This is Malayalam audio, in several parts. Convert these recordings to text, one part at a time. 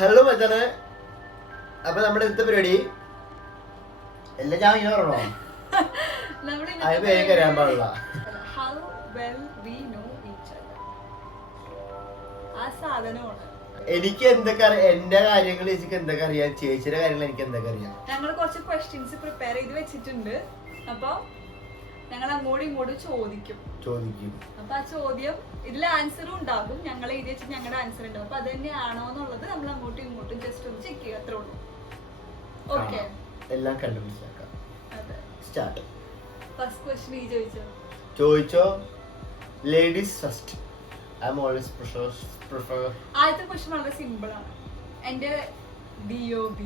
ഹലോ മച്ചാനെ. അപ്പൊ നമ്മുടെ ഇന്നത്തെ പരിപാടി എല്ലാം ഞാൻ ഇങ്ങനെ പറഞ്ഞോ, അതിന് പേരൊക്കെ അറിയാൻ പാടില്ല. എനിക്ക് എന്തൊക്കെ എന്റെ കാര്യങ്ങൾ ചേച്ചിക്ക് എന്തൊക്കെ അറിയാം, ചേച്ചിയുടെ കാര്യങ്ങൾ എനിക്ക് എന്തൊക്കെ അറിയാം. ഞങ്ങൾ കുറച്ച് ക്വസ്റ്റ്യൻസ് പ്രിപ്പയർ ചെയ്ത് വെച്ചിട്ടുണ്ട്. അപ്പൊ ഞങ്ങൾ അങ്ങോട്ടും ഇങ്ങോട്ടും ചോദിക്കും. അപ്പൊ ആ ചോദ്യം ഇതിൽ ആൻസറും ഉണ്ടാകും. ഞങ്ങൾ എഴുതി വെച്ച് ഞങ്ങളുടെ ആൻസർ ഉണ്ടാവും. അപ്പൊ അത് തന്നെയാണോ എന്നുള്ളത് നമ്മൾ അങ്ങോട്ടും ഇങ്ങോട്ടും ജസ്റ്റ് ഒന്ന് ചെക്ക് ചെയ്യുക, അത്രേ ഉള്ളൂ. ഓക്കെ, എല്ലാം കണ്ടുപിടിച്ചേക്കാം. സ്റ്റാർട്ട്. ഫസ്റ്റ് ക്വസ്റ്റ്യൻ ഈ ചോദിച്ചോ. Ladies first. I am always prefer. ആദ്യത്തെ ക്വസ്റ്റ്യൻ വളരെ സിമ്പിൾ ആണ്. എന്റെ DOB,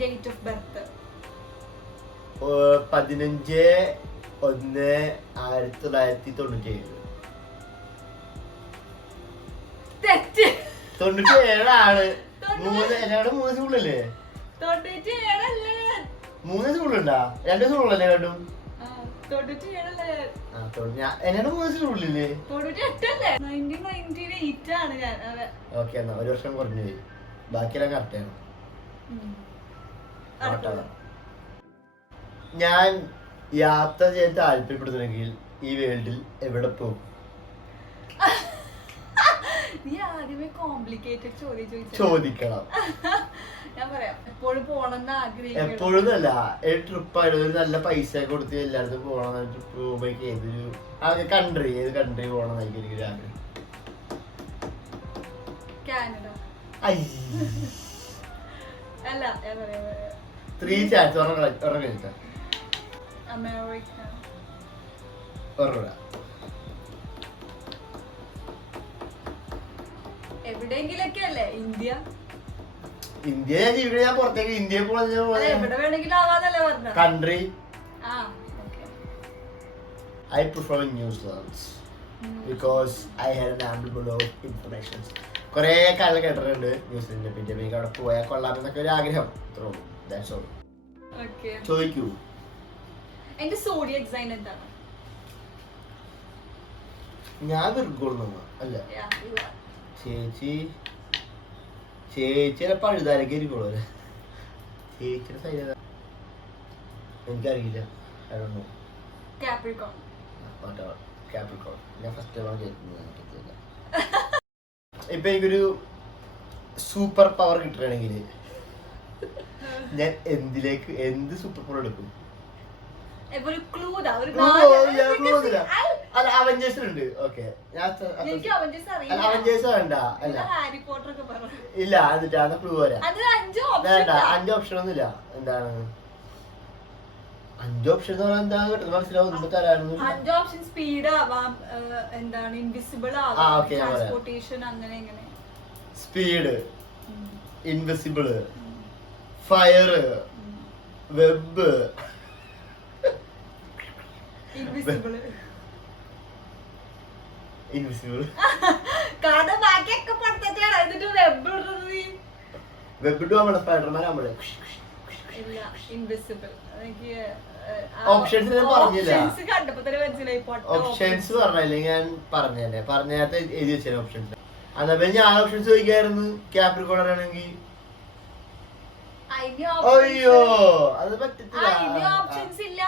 ഡേറ്റ് ഓഫ് ബർത്ത് 15/1/1997. തെറ്റ്. 97 എല്ലാവരും 3 സ്കൂളല്ലേ? 97 അല്ലേ? 3 സ്കൂളുണ്ടാ? 2 സ്കൂളല്ലേ കേട്ടും? 97 അല്ലേ? എന്നോട് 3 സ്കൂളില്ലേ? 98 അല്ലേ? 1998 ആണ് ഞാൻ. ഓക്കെ, എന്നാ ഒരു വർഷം കുറഞ്ഞു പോയി. ബാക്കിയെല്ലാം കറക്റ്റ് ആണ്. ഞാൻ യാത്ര ചെയ്യാൻ താല്പര്യപ്പെടുന്നെങ്കിൽ ഈ വേൾഡിൽ എവിടെ പോകും? നീ ആദ്യമേ കോംപ്ലിക്കേറ്റഡ് ചോദിക്കണം. ഞാൻ പറയാം, എപ്പോഴും പോണെന്ന് ആഗ്രഹിക്കും. എപ്പോഴും അല്ല, ഒരു ട്രിപ്പ് ആയിട്ട് ഒരു നല്ല പൈസ കൊടുത്ത് എല്ലായിടത്തും പോകണം. ട്രിപ്പ് പോകുമ്പോഴേക്ക് ഏത് കൺട്രി പോകണം എന്നായിരിക്കും എനിക്കൊരു ആഗ്രഹം. കാനഡ അല്ല, ഞാൻ പറയാം 3 ചാൻസ്. ഒരെണ്ണം കഴിക്കാം. അമേരിക്ക. എവിടെയെങ്കിലൊക്കെ അല്ലേ? ഇന്ത്യ ഞാൻ ജീവിതം ഞാൻ പുറത്തേക്ക് ഇന്ത്യയിൽ എവിടെ വേണമെങ്കിലും ആവാന്നല്ലേ പറഞ്ഞ country. I prefer New Zealand because I had an ample of information. കുറേ കാലം കേട്ടിട്ടുണ്ട് ന്യൂസിലൻഡിനെ പറ്റി. എനിക്ക് അവിടെ പോയാൽ കൊള്ളാമെന്നൊക്കെ ഒരു ആഗ്രഹം. That's all. ചോദിക്കൂ. എന്റെ സോഡിയക് സൈൻ എന്താണ്? ഞാൻ വിർഗോളെന്ന് അല്ല. ചേച്ചി ചിലപ്പോൾ അഴുതാരൊക്കെ ഇരിക്കുള്ളൂ അല്ലേ? ചേച്ചിയുടെ സൈൻ ഏതാ എനിക്കറിയില്ല. കാപ്രിക്കോൺ. ഞാൻ ഫസ്റ്റ് ടൈമാണ് കേൾക്കുന്നത്. ഇപ്പൊ എനിക്കൊരു സൂപ്പർ പവർ കിട്ടുകയാണെങ്കിൽ ഞാൻ എന്ത് സൂപ്പർ പവർ എടുക്കും? അല്ല, അവഞ്ചേഴ്സിലുണ്ട്. ഓക്കെ, അവഞ്ചേഴ്സ് വേണ്ട. അല്ല ഇല്ല, എന്നിട്ടാണ് ക്ലൂ വരാ. വേണ്ട, 5 ഓപ്ഷൻ ഒന്നുമില്ല. എന്താണ് 5 ഓപ്ഷൻ എന്ന് പറഞ്ഞാൽ എന്താ കിട്ടുന്നത് മനസ്സിലാവും. ഒന്നും തരാനൊന്നും. 5 ഓപ്ഷൻ സ്പീഡ് ആവാം, എന്താണ് ഇൻവിസിബിൾ ആവാം, ട്രാൻസ്പോർട്ടേഷൻ, അങ്ങനെ ഇങ്ങനെ. Speed, invisible, fire, web. Invisible കാരണം ബാക്കിയൊക്കെ പഠിത്തത്തിലാണ്. എന്നിട്ട് വെബ് ഇട്ടു നമ്മുടെ സ്പൈഡർമാൻ നമ്മളെ. ഇല്ല, ഇൻവിസിബിൾ. എനിക്ക് ഓപ്ഷൻസ് ഞാൻ പറഞ്ഞില്ല. കണ്ടപ്പോ തന്നെ മനസ്സിലായി. ഓപ്ഷൻസ് പറഞ്ഞില്ലേ? ഞാൻ പറഞ്ഞാത്ത എഴുതി വെച്ച ഓപ്ഷൻസ്. അതാ ഞാൻ ഓപ്ഷൻസ് ചോദിക്കായിരുന്നു. ക്യാപ്രിക്കോൺ ആണെങ്കിൽ അയ്യോ അത് പറ്റത്തില്ല. ഓപ്ഷൻസ് ഇല്ല.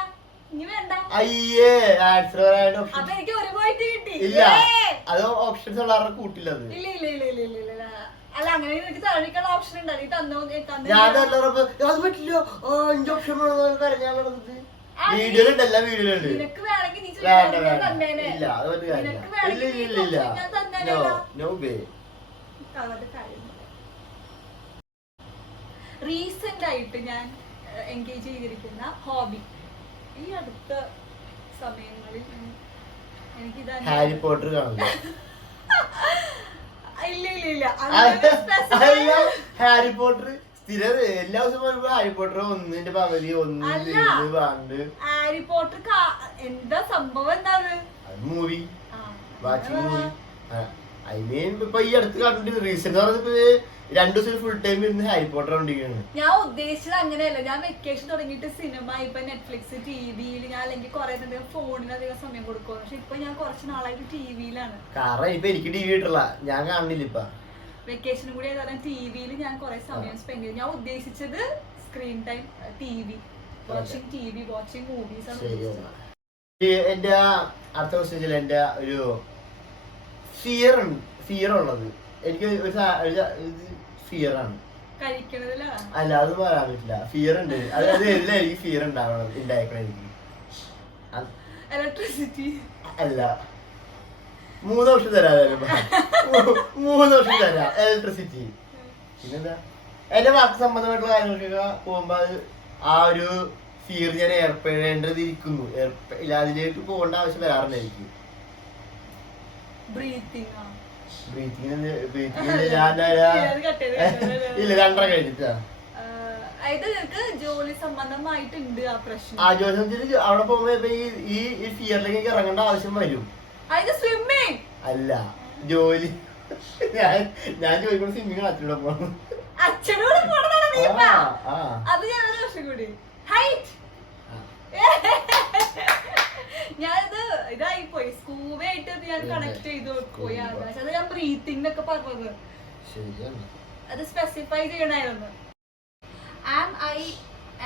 അയ്യേ, ആൻസർ പറയാൻ ഓപ്ഷൻ ഇല്ല. അത് ഓപ്ഷൻസ് ഉള്ള കൂട്ടില്ല. അത് ഞാൻ അത് പറ്റില്ല. 5 ഓപ്ഷൻ വീഡിയോയിലുണ്ട്, എല്ലാ വീഡിയോയിലുണ്ട്. ഇല്ല, അത് പറ്റില്ല. റീസെന്റ് ആയിട്ട് ഞാൻ എൻഗേജ് ചെയ്തിരിക്കുന്ന ഹോബി ഈ അടുത്ത സമയങ്ങളിൽ എനിക്കിതാണ് ഹാരി പോട്ടർ കാണുന്നത്. ഇല്ല ഹാരി പോട്ടർ സ്ഥിരം എല്ലാ ദിവസവും ഹാരി പോട്ടർ 1ന്റെ പകുതി 1 ഹാരി പോട്ടർ എന്താ സംഭവം? എന്താണ് movie watching movie? I mean ഇപ്പൊ ഈ അടുത്ത് കണ്ടിട്ട് റീസെന്റ് പറഞ്ഞപ്പോ 2 ദിവസം ഫുൾ ടൈം ഇരുന്ന് ഹാരി പോട്ടർ കണ്ടിരിക്കുകയാണ്. ഞാൻ ഉദ്ദേശിച്ചത് അങ്ങനെയല്ല. ഞാൻ വെക്കേഷൻ തുടങ്ങിയിട്ട് സിനിമ, ഇപ്പൊ നെറ്റ്ഫ്ലിക്സ്, ടിവിയിൽ ഞാൻ അല്ലെങ്കിൽ കുറെ ഫോണിന് അധികം സമയം കൊടുക്കും. പക്ഷെ ഇപ്പൊ ഞാൻ കുറച്ച് നാളായിട്ട് ടിവിയിലാണ്. കാരണം ഇപ്പൊ എനിക്ക് ടിവി കിട്ടില്ല, ഞാൻ കാണുന്നില്ല. ഇപ്പൊ വെക്കേഷനും കൂടി ആയത് ടിവിയിൽ ഞാൻ കുറെ സമയം സ്പെൻഡ് ചെയ്തു. ഞാൻ ഉദ്ദേശിച്ചത് screen time, TV watching, TV watching, movies ആണ് ഉദ്ദേശിച്ചത്. എന്റെ അടുത്ത ക്വസ്റ്റ്യൻ എന്റെ ഒരു ഫിയർ ഉള്ളത് എനിക്ക് ഒരു ഫിയർ ആണ് കഴിക്കണതിലാണ്. അല്ല അത് പറയാൻ പറ്റില്ല, ഫിയർ ഉണ്ട്. അതായത് എല്ലാം എനിക്ക് ഫിയർ ഉണ്ടായിക്കണം എനിക്ക്. ഇലക്ട്രിസിറ്റി അല്ല, 3 വർഷം തരാം, 3 വർഷം തരാം ഇലക്ട്രിസിറ്റി. പിന്നെന്താ എന്റെ വർക്ക് സംബന്ധമായിട്ടുള്ള കാര്യങ്ങൾക്കൊക്കെ പോകുമ്പോ ആ ഒരു ഫിയർ ഞാൻ ഏർപ്പെടേണ്ടതിരിക്കുന്നു. അതിലേക്ക് പോകേണ്ട ആവശ്യം വരാറുണ്ട് എനിക്ക്. ബ്രീത്തിങ് ഇല്ല, 2.5 കഴിഞ്ഞിട്ടാ. ജോലി സംബന്ധമായിട്ടുണ്ട് ആ പ്രശ്നം. ആ ജോലി സംബന്ധിച്ച് അവിടെ പോകുമ്പോ ഈ ഫിയറിലേക്ക് ഇറങ്ങേണ്ട ആവശ്യം വരും. സ്വിമ്മിങ് അല്ല, ജോലി ഞാൻ ചോദിക്കുമ്പോൾ സ്വിമ്മിങ് അച്ഛനോട് പോകണം. അച്ഛനോട് അത് ഞാൻ വർഷം കൂടി ഹൈറ്റ്. ഞാനിത് ഇതായി പോയി, സ്കൂബയായിട്ട് ഞാൻ കണക്ട് ചെയ്ത് പോയി. അത് ഞാൻ ബ്രീത്തിങ് ഒക്കെ പറഞ്ഞത് അത് സ്പെസിഫൈ ചെയ്യണായിരുന്നു. Am I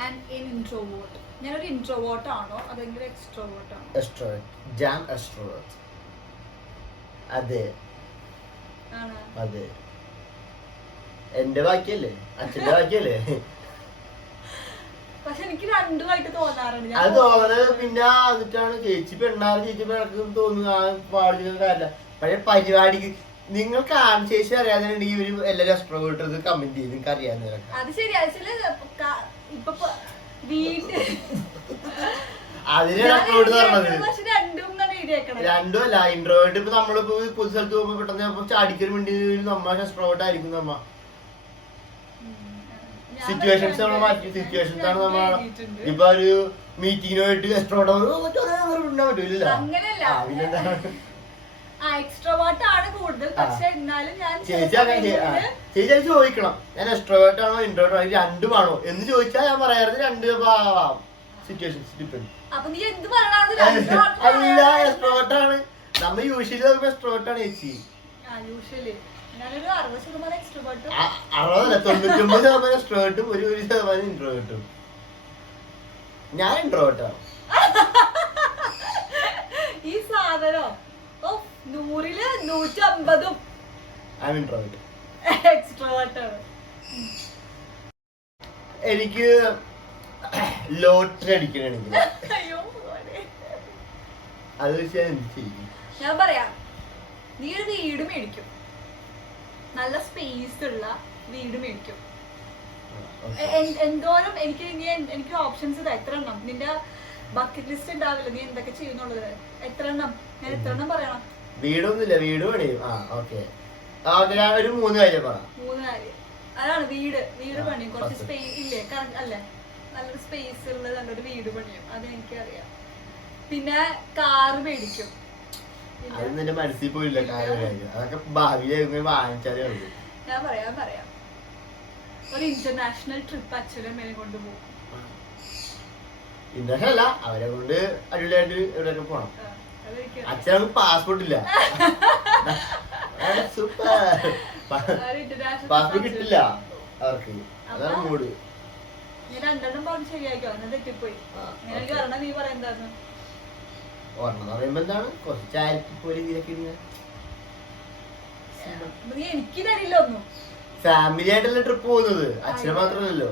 an introvert? ഞാനൊരു ഇൻട്രോവേർട്ട് ആണോ അതെങ്കിൽ എക്സ്ട്രോവേർട്ട് ആണോ? എക്സ്ട്രോവേർട്ട്. അതെ അതെ, എന്റെ ബാക്കിയല്ലേ, അച്ഛന്റെ ബാക്കിയല്ലേ. പക്ഷെ എനിക്ക് രണ്ടുമായിട്ട് തോന്നാറുണ്ട്. അത് തോന്നുന്നത് പിന്നെ എന്നിട്ടാണ് ചേച്ചി പെണ്ണാറ് ചേച്ചി പിണക്ക് തോന്നുന്നു. ആ പാടുന്ന കാര്യമില്ല. പക്ഷെ പരിപാടിക്ക് നിങ്ങൾക്ക് ചേച്ചി അറിയാതെന്നുണ്ടെങ്കിൽ ഇവര് എല്ലാരും എക്സ്ട്രോവേർട്ട് കമന്റ് ചെയ്ത് നിങ്ങൾക്ക് അറിയാവുന്നവരൊക്കെ. അത് ശരിയാ. ഇപ്പൊ രണ്ടും അല്ല, ഇൻട്രോവേർട്ട് ഇപ്പൊ നമ്മളിപ്പോ പൊതു സ്ഥലത്ത് പോകുമ്പോ പെട്ടെന്ന് ചാടിക്കൽ വേണ്ടി നമ്മ എക്സ്ട്രോവേർട്ട് ആയിരിക്കും. നമ്മ സിറ്റുവേഷൻസ് നമ്മൾ മാറ്റി സിറ്റുവേഷൻസ് ആണ് നമ്മ ഇപ്പൊ ഒരു മീറ്റിങ്ങിന് പോയിട്ട് എക്സ്ട്രോവേർട്ട് പറ്റൂല. ചേച്ചി അത് ചോദിക്കണം, ഞാൻ എക്സ്ട്രോവേർട്ട് ആണോ ഇൻട്രോവേർട്ട് ആണോ രണ്ടുമാണോ എന്ന് ചോദിച്ചാൽ ഞാൻ പറയാറുണ്ട് രണ്ട് സിറ്റുവേഷൻസ് ഡിപ്പെൻഡ്. അല്ല, എക്സ്ട്രോവേർട്ട് ആണ് നമ്മ യൂഷ്വലി നോക്കുമ്പോ എക്സ്ട്രോവേർട്ട് ആണ് ചേച്ചി. 60 99% എക്സ്ട്രോവേർട്ടും 1% ഇൻട്രോവേർട്ടും. ഞാൻ ഇൻട്രോവേർട്ടാണ്. ഈ സാധനം 100-ല് 150 എക്സ്ട്രോവേർട്ടാണ്. എനിക്ക് ലോട്ടറി അടിക്കണെങ്കിൽ അത് വെച്ചാൽ എന്ത് ചെയ്യും? ഞാൻ പറയാം, നീ ഒരു വീട് മേടിക്കും, നല്ല സ്പേസ് ഉള്ള വീട് മേടിക്കും. എന്തോരം എനിക്ക് ഓപ്ഷൻസ് ഇതാ, എത്ര എണ്ണം നിന്റെ ബക്കറ്റ് ലിസ്റ്റ് ഉണ്ടാവില്ല, നീ എന്തൊക്കെ ചെയ്യുന്നുള്ളത്, എത്ര എണ്ണം ഞാൻ എത്ര എണ്ണം പറയണം? വീടൊന്നുമില്ല, വീട് പണിയും. ഒരു 3 കാര്യം പറ. 3 കാര്യം അതാണ്. വീട് പണിയും, കുറച്ച് സ്പേസ് ഇല്ലേ അല്ലേ, നല്ലൊരു സ്പേസ് ഉള്ള നല്ലൊരു വീട് പണിയും, അതെനിക്കറിയാം. പിന്നെ കാറ് മേടിക്കും. അതൊന്നും എന്റെ മനസ്സിൽ പോയില്ല കാര്യം, അതൊക്കെ ഭാവിയിലായിരുന്നു വാങ്ങിച്ചാലേ ഉള്ളൂ. ഞാൻ പറയാം ഒരു ഇന്റർനാഷണൽ ട്രിപ്പ് അച്ഛനും അമ്മേനെ കൊണ്ടുപോകും. ഇന്റർനാഷണൽ അല്ല, അവരെ കൊണ്ട് അടിപൊളിയായിട്ട് എവിടെയൊക്കെ പോണം. അച്ഛനക്ക് പാസ്പോർട്ട് ഇല്ല, സൂപ്പർ പാസ്പോർട്ട് കിട്ടില്ല അവർക്ക്, അതാണ് മൂഡ്. ഞാൻ 2 പറഞ്ഞ് ശരിയാക്കോ, ഞാൻ തെറ്റിപ്പോയി. നീ പറയുന്നതാണ് ഓർമ്മ പറയുമ്പോ എന്താണ് കുറച്ച് ചാരിറ്റി പോലെ ഇതിലൊക്കെ എനിക്ക് തരില്ല ഒന്നും. ഫാമിലി ആയിട്ടല്ലേ ട്രിപ്പ് പോകുന്നത്, അച്ഛനെ മാത്രമല്ലല്ലോ.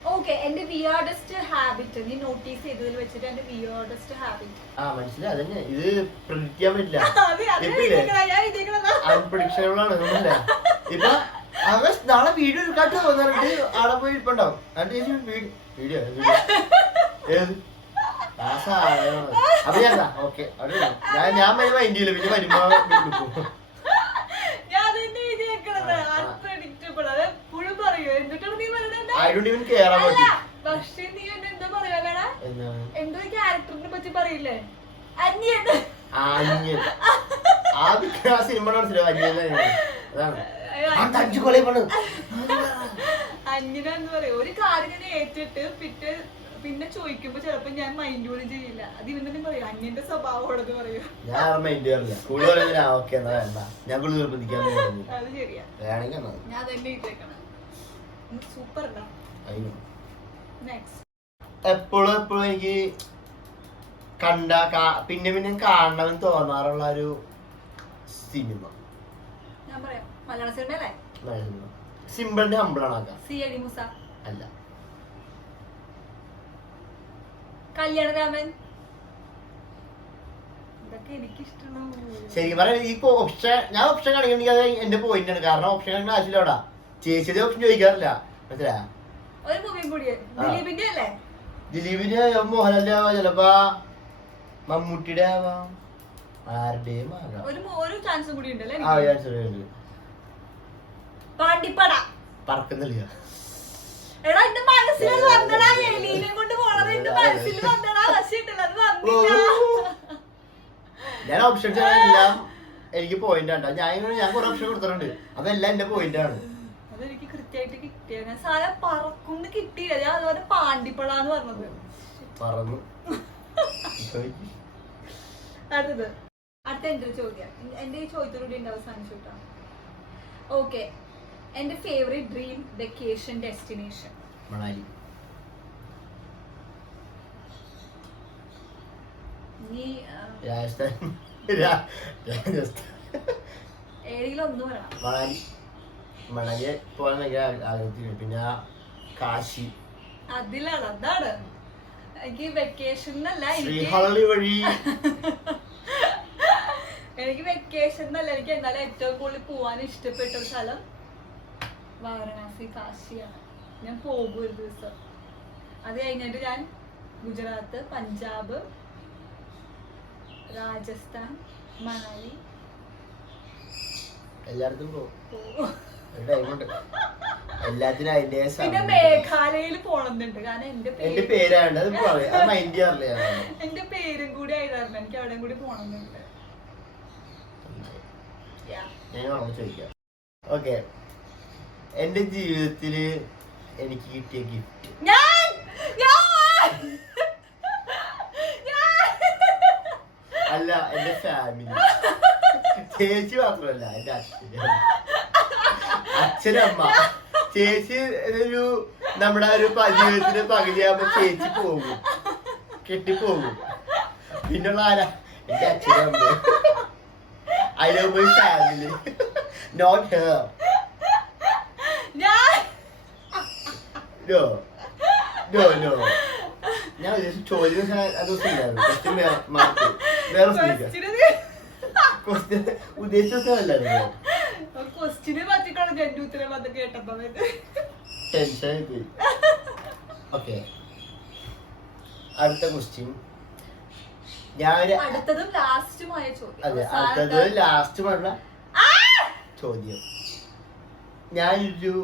ഓക്കെ, എന്റെ വിയർഡസ്റ്റ് ഹാബിറ്റ് നീ നോട്ടീസ് ചെയ്തതിൽ വെച്ചിട്ട് എന്റെ വിയർഡസ്റ്റ് ഹാബിറ്റ്. മനസ്സിലായി, അതന്നെ. ഇത് പ്രെഡിക്റ്റ് ചെയ്യാൻ പറ്റില്ല, അൺപ്രഡിക്ഷനബിൾ ആണ്. ഇപ്പൊ അവൻ നാളെ വീഡിയോ എടുക്കാട്ട് തോന്നിട്ട് ആടെ പോയി ഇരിപ്പുണ്ടാവും. വീഡിയോ ഏത് അപ്പൊ ഞാൻ വരുമ്പോ ഇന്ത്യയില് പിന്നെ വരുമ്പോ പക്ഷെ നീ എന്താ പറയാ, എന്തോ ക്യാരക്ടറിനെ പറ്റി പറയില്ലേ, സിനിമ അന്യനെന്ന് പറയാ. ഒരു കാര്യം ഞാൻ ഏറ്റിട്ട് പിറ്റേ പിന്നെ ചോദിക്കുമ്പോ ചിലപ്പോ ഞാൻ മൈൻഡ് പോലും ചെയ്യില്ല. അത് ഇവൻ തന്നെ പറയും അന്യന്റെ സ്വഭാവമാണെന്ന് പറയും. ഞാൻ മൈൻഡ് ചെയ്യാറില്ല. സ്കൂളിൽ പറയുന്നത് ഓക്കെ എന്നാ വേണ്ട, ഞാൻ കൂടുതൽ നിർബന്ധിക്കാൻ അത് ശരിയാ, വേണമെങ്കിൽ ഞാൻ തന്നെ ഇട്ടേക്കണം. സൂപ്പർ. എപ്പോഴും എപ്പോഴും എനിക്ക് പിന്നെ പിന്നെ കാണണമെന്ന് തോന്നാറുള്ള ഒരു സിനിമ ഞാൻ പറയാം. മലയാള സിനിമ സിമ്പിളിന്റെ ഹമ്പിളാണ്. അല്ല. കല്യാണരാമൻ. ഇതൊക്കെ എനിക്ക് ഇഷ്ടമാണ്. ശരിക്കും പറയാം ഈ ഓപ്ഷൻ ഞാൻ ഓപ്ഷൻ കാണിക്കണമെങ്കിൽ അത് എന്റെ പോയിന്റ് ആണ്. കാരണം ഓപ്ഷൻ കാണിക്കുന്ന ആവശ്യമില്ല. അവിടെ ചേച്ചിയുടെ ഓപ്ഷൻ ചോദിക്കാറില്ല. മനസ്സിലാ? ഒരു മൂവിയും കൂടി ദിലീപിന്റെ അല്ലേ? ദിലീപിന്റെ മോഹൻലാലിന്റെ ആവാം, ചിലപ്പോ മമ്മൂട്ടിയുടെ ആവാം, ആരുടെയും ആകാം. ഒരു ചാൻസും കൂടി ഉണ്ടല്ലേ? പറക്കുന്നില്ല. എടാ എന്റെ മനസ്സിൽ വന്നടാ, എലീനെ കൊണ്ട് പോണത് എന്റെ മനസ്സിൽ വന്നടാ. വശിട്ടില്ല, അത് വന്നില്ല. ഞാൻ ഓപ്ഷൻസ് എല്ലാം എനിക്ക് പോയിന്റ് ആണ്. ഞാൻ കുറെ ഓപ്ഷൻ കൊടുത്തിട്ടുണ്ട്, അതെല്ലാം എന്റെ പോയിന്റ് ആണ്. അതെനിക്ക് കൃത്യമായിട്ട് കിട്ടിയ ഞാൻ സാധനം പറക്കുന്നു കിട്ടിയില്ല. ഞാൻ അതുപോലെ പാണ്ടിപ്പഴാന്ന് പറഞ്ഞത് പറഞ്ഞു. അടുത്തത് അടുത്ത എന്റെ ഒരു ചോദ്യം. എന്റെ ഈ ചോദ്യത്തോടുകൂടി എന്റെ അവസാനിച്ചു കേട്ടോ. ഓക്കെ, എന്റെ favourite dream vacation destination Manali. ഏതെങ്കിലും ഒന്ന് വേണം. മണാലി പോകാൻ ഭയങ്കര ആഗ്രഹത്തില്. പിന്നെ കാശി. അതിലാണ്, അതാണ് എനിക്ക് വെക്കേഷൻ എന്നല്ല, വഴി എനിക്ക് വെക്കേഷൻ എന്നല്ല, എനിക്ക് എന്നാലും ഏറ്റവും കൂടുതൽ പോവാൻ ഇഷ്ടപ്പെട്ട ഒരു സ്ഥലം വാരണാസി, കാശിയാണ്. ഞാൻ പോകും ഒരു ദിവസം. അത് കഴിഞ്ഞിട്ട് ഞാൻ ഗുജറാത്ത്, പഞ്ചാബ്, രാജസ്ഥാൻ, മണാലി എല്ലായിടത്തും പോകും. എല്ലാത്തിനും അതിന്റെ പിന്നെ മേഘാലയയിൽ പോണമെന്നുണ്ട്. കാരണം എന്റെ പേരാണ് എന്റെ പേരും കൂടി ആയിരുന്നു. എനിക്ക് അവിടെയും കൂടി പോണമെന്നുണ്ട്. ചോദിക്കാം. ഓക്കെ, എന്റെ ജീവിതത്തില് എനിക്ക് കിട്ടിയ ഗിഫ്റ്റ് അല്ല, എന്റെ ഫാമിലി. ചേച്ചി മാത്രമല്ല, എന്റെ അച്ഛനമ്മ. ചേച്ചി ഒരു നമ്മുടെ ഒരു ജീവിതത്തിന്റെ പകുതിയാകുമ്പോ ചേച്ചി പോകും, കെട്ടിപ്പോകും. പിന്നുള്ള ആരാ? എന്റെ അച്ഛനമ്മ. I love my family, not her. No. ഞാൻ ചോദ്യം ഉദ്ദേശിച്ചല്ലായിരുന്നു. ഓക്കെ, അടുത്ത ക്വസ്റ്റ്യൻ. അടുത്തതും ലാസ്റ്റുമായ ചോദ്യം. അതെ, അടുത്തത് ലാസ്റ്റുമായുള്ള ചോദ്യം. ഞാനൊരു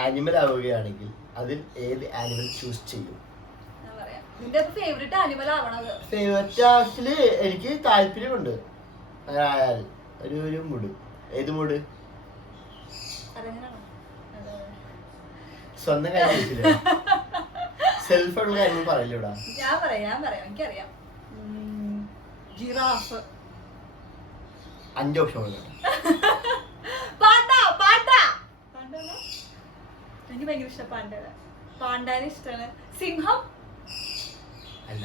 ആനിമൽ ആവുകയാണെങ്കിൽ അതിൽ ഏത് ആനിമൽ ചൂസ് ചെയ്യും? ഫേവറേറ്റ് ആനിമൽ ആവണത്? ഫേവറേറ്റ് ആക്ച്വലി എനിക്ക് താല്പര്യമുണ്ട്. ആയാൽ ഒരു മൂഡ്. ഏത് മൂഡ്? സ്വന്തം കാര്യം സെൽഫ് ഉള്ള കാര്യങ്ങൾ പറയില്ലൂടാ. ഞാൻ പറയാം, എനിക്കറിയാം. ജിറാഫ്. 5 ഓപ്ഷൻ എനിക്ക് ഭയങ്കര ഇഷ്ടം പാണ്ഡാനെ ഇഷ്ടമാണ്. സിംഹം അല്ല,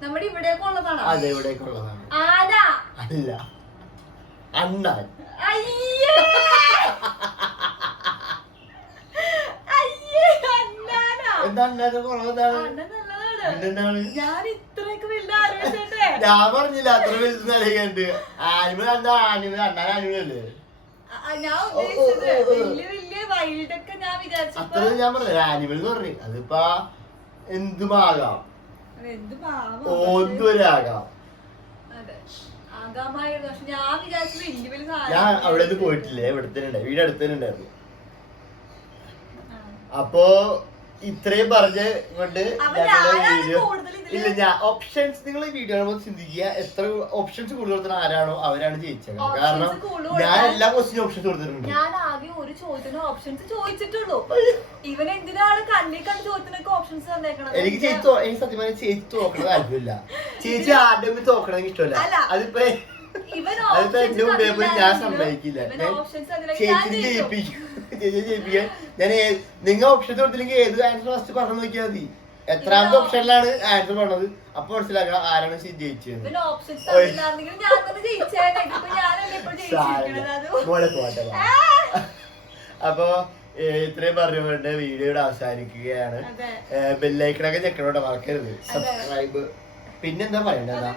നമ്മുടെ ഇവിടെയൊക്കെ ഉള്ളതാണ്. അതെ, ഇവിടെയൊക്കെ ഉള്ളതാണ്. ആന അല്ല, അണ്ണാൻ. ഞാൻ പറഞ്ഞില്ല അത്ര വലുത് നൽകണ്ട്. ആനിമൽ എന്താ? ആനിമൽ അണ്ണാൻ ആനിമലല്ലേ? അത്ര ഞാൻ പറഞ്ഞ ആനിമൽ എന്ന് പറഞ്ഞു. അതിപ്പോ എന്തുമാകാം, ഒന്നുവരാകാം. ഞാൻ അവിടെ നിന്ന് പോയിട്ടില്ലേ, ഇവിടെ തന്നെ ഉണ്ടായി, വീട് അടുത്ത് തന്നെ ഉണ്ടായിരുന്നു. അപ്പോ ഇത്രയും പറഞ്ഞ് കൊണ്ട് വീഡിയോ കൂടുതൽ ഇല്ല ഞാൻ ഓപ്ഷൻസ് നിങ്ങൾ ഈ വീഡിയോ ചിന്തിക്കുക എത്ര ഓപ്ഷൻസ് കൂടുതൽ കൊടുക്കുന്ന ആരാണോ അവരാണ് ജയിച്ചത് കാരണം ഞാൻ എല്ലാ ക്വസ്റ്റിനും ഓപ്ഷൻസ് കൊടുത്തിട്ടുണ്ട് ഞാൻ ആകെ ഒരു ചോദ്യത്തിന് ഓപ്ഷൻസ് ചോദിച്ചിട്ടുള്ളൂ ഇവൻ എന്തിനാണ് കണ്ണി കണ്ട് ചോദ്യത്തിനൊക്കെ ഓപ്ഷൻസ് തന്നേക്കണത് എനിക്ക് സത്യം പറഞ്ഞാൽ ചേച്ചി തോക്കണത് താല്പര്യമില്ല ചേച്ചി ആദ്യം തോക്കണമെങ്കിൽ ഇഷ്ടമല്ല അതിപ്പോ അതിപ്പോ എന്റെ മുമ്പേ ഞാൻ സമ്മതിക്കില്ല ചേച്ചി ജയിപ്പിക്കാൻ ഞാൻ നിങ്ങൾ ഓപ്ഷൻ കൊടുത്തില്ലെങ്കിൽ ഏത് ആൻസർ ഫസ്റ്റ് പറഞ്ഞു നോക്കിയാൽ മതി എത്രാമത്തെ ഓപ്ഷനിലാണ് ആൻസർ പറഞ്ഞത് അപ്പൊ മനസ്സിലാക്കാം ആരാണ് ജയിച്ചത് അപ്പൊ ഇത്രയും പറഞ്ഞുകൊണ്ട് വീഡിയോയുടെ അവസാനിക്കുകയാണ് ബെല്ലൈക്കണൊക്കെ ചെക്കണോട്ടെ മറക്കരുത് സബ്സ്ക്രൈബ് പിന്നെന്താ പറയണ്ടത്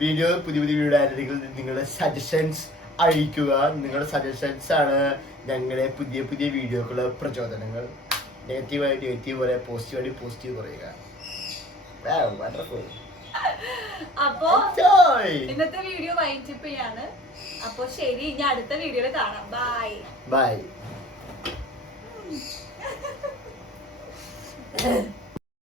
വീഡിയോ പുതിയ വീഡിയോ ആയിരുന്നെങ്കിൽ നിങ്ങളുടെ സജഷൻസ് അഴിക്കുക നിങ്ങളുടെ സജഷൻസ് ആണ് ഞങ്ങളുടെ പുതിയ വീഡിയോക്കുള്ള പ്രചോദനങ്ങൾ നെഗറ്റീവായി നെഗറ്റീവ് പറയാ പോസിറ്റീവായി പോസിറ്റീവ് പറയുക അപ്പോ ഇന്നത്തെ വീഡിയോ വൈൻഡപ്പ് ചെയ്യാണ് അപ്പൊ ശരി ഇനി അടുത്ത വീഡിയോയിൽ കാണാം ബൈ ബൈ